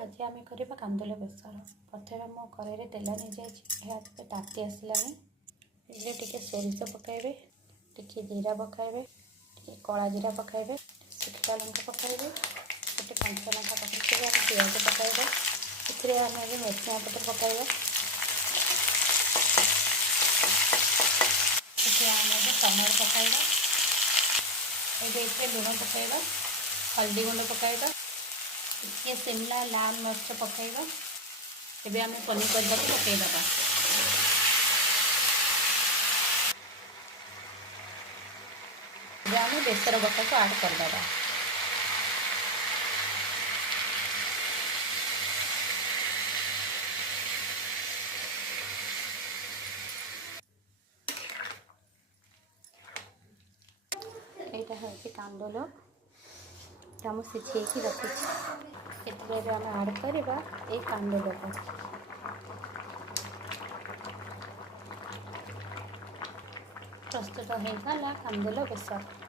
आज आम करवा कांदुल बेसर। प्रथम मो कड़े तेल नहीं जाए ताती आसलानी टे सोरिष पकाइबे, टे जीरा पकाइबे, टे कला जीरा पकाइबे, शुखा लंका पकाइबे, गोटे कंचा लंका पकाइबे, पियाज पकाइबे, इतने आम मेसिया पत्र पकाइबा, टमाटर पकाइबा, ये लुण पकाइबा, हल्दी गुंड पकाइबा, टे शिमला लाल मर्च पकाइबा। एबे आम पनीपरिया को पकईदबा। आम बेसर बटा को आड करदबा। यहाँ हूँ कांदुल मुझे सिझे रखी आम आड करवा ये कांदुल को। प्रस्तुत होगा कांदुल बेसर।